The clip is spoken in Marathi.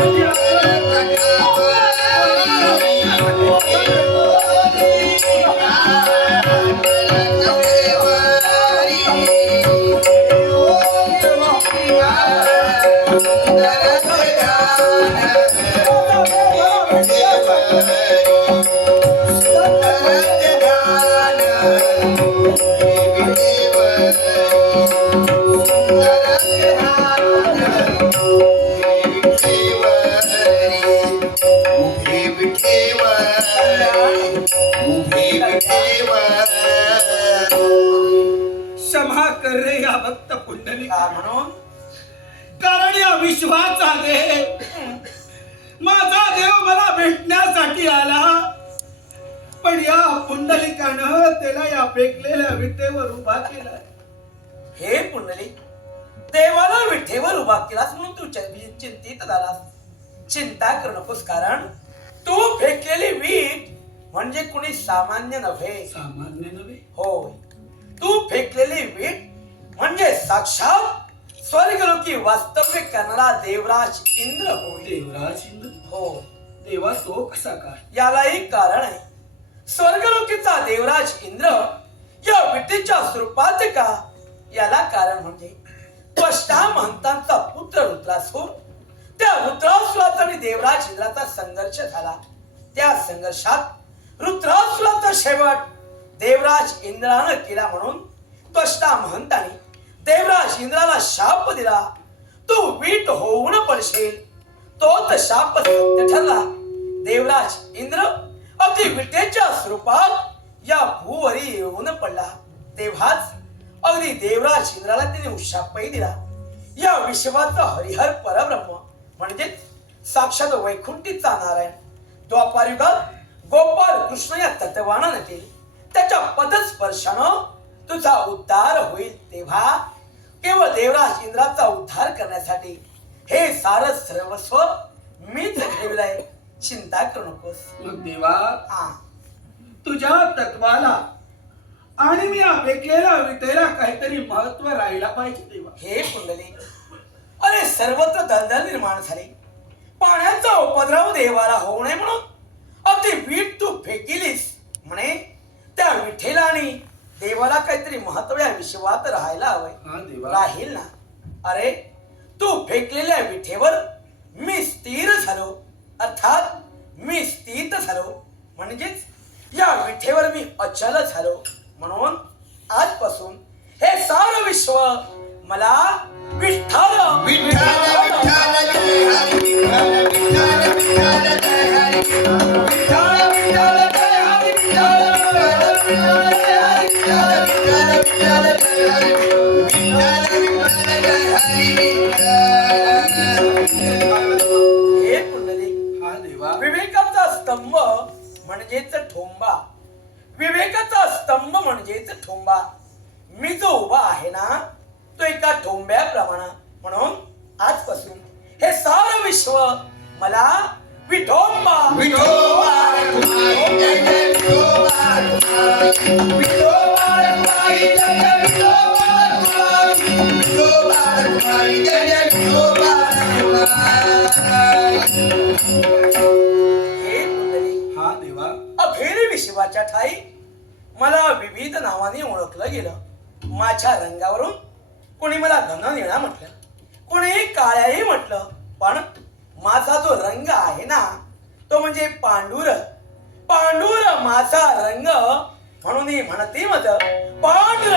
क्षमा कर रे या भक्त पुंडलिका. म्हणून? कारण या विश्वाचा देव माझा देव मला भेटण्यासाठी आला. पण या पुंडलिकानं त्याला या पेकलेल्या विटेवर उभा केला. हे पुंडली देवाला विठेवर उभा केलास म्हणून तू चिंतित झालास. चिंता करू नकोस कारण तू फेकलेली वीट म्हणजे कुणी सामान्य नव्हे. सामान्य नव्हे. होय. तू फेकलेली वीट म्हणजे साक्षात स्वर्गलोकी वास्तव्य करणारा देवराज इंद्र. होय देवराज इंद्र. हो. देवा तो कसा काय? यालाही कारण आहे. स्वर्गलोकीचा देवराज इंद्र या विटेच्या स्वरूपात का? याला कारण म्हणजे त्वष्टा महंतांचा पुत्र रुद्रासूर. त्या रुद्रासुराचा आणि देवराज इंद्राचा संघर्ष झाला. त्या संघर्षात रुद्रासुराचा शेवट देवराज इंद्रानं केला म्हणून त्वष्टा महंताने देवराज इंद्राला शाप दिला. तू वीट होऊन पडशील. तोच शाप सत्य ठरला. देवराज इंद्र अगदी विटेच्या स्वरूपात या भूवरी येऊन पडला. तेव्हाच अगदी देवराज इंद्राला त्याने उशापही दिला. या विश्वाचा हरिहर परब्रह्म म्हणजे साक्षात वैकुंठीचा नारायण. द्वापारयुगात गोपाल कृष्ण या तत्वानं केली त्याच्या पदस्पर्शानं तुझा उद्धार होईल तेव्हा. केवळ देवराज इंद्राचा उद्धार करण्यासाठी हे सारं सर्वस्व मीच ठेवलं आहे चिंता करू नकोस. देवा हा. तुझ्या तत्वाला आणि मी या पेकलेल्या विटेला काहीतरी महत्त्व राहिला पाहिजे देवा. हे कुंडली अरे सर्वत्र दलदल निर्माण झाली. पाण्याचा उपद्रव देवाला होऊ नये म्हणून. अगदी वीट तू फेकिलीस म्हणे. त्या विठेला आणि देवाला काहीतरी महत्त्व या विश्वात राहायला हवंय. देवा. राहील ना? अरे तू फेकलेल्या विठेवर मी स्थिर झालो. अर्थात मी स्थित झालो. म्हणजेच या विठेवर मी अचल झालो. म्हणून आजपासून हे सारं विश्व मला विठ्ठल हे स्तंभ म्हणजेच ठोंबा. विवेकाचा स्तंभ म्हणजेच ठोंबा. मी जो उभा आहे ना तो एका ठोंब्याप्रमाणे. म्हणून आजपासून हे सारं विश्व मला विठोंबा. विठोबा शिवाच्या ठाई. मला विविध नावाने ओळखलं गेलं. माझ्या रंगावरून कोणी मला घननिळा म्हटलं. कोणी काळ्याही म्हटलं. पण माझा जो रंग आहे ना तो म्हणजे पांडुर. पांडुर माझा रंग म्हणून म्हणते मत पांडुर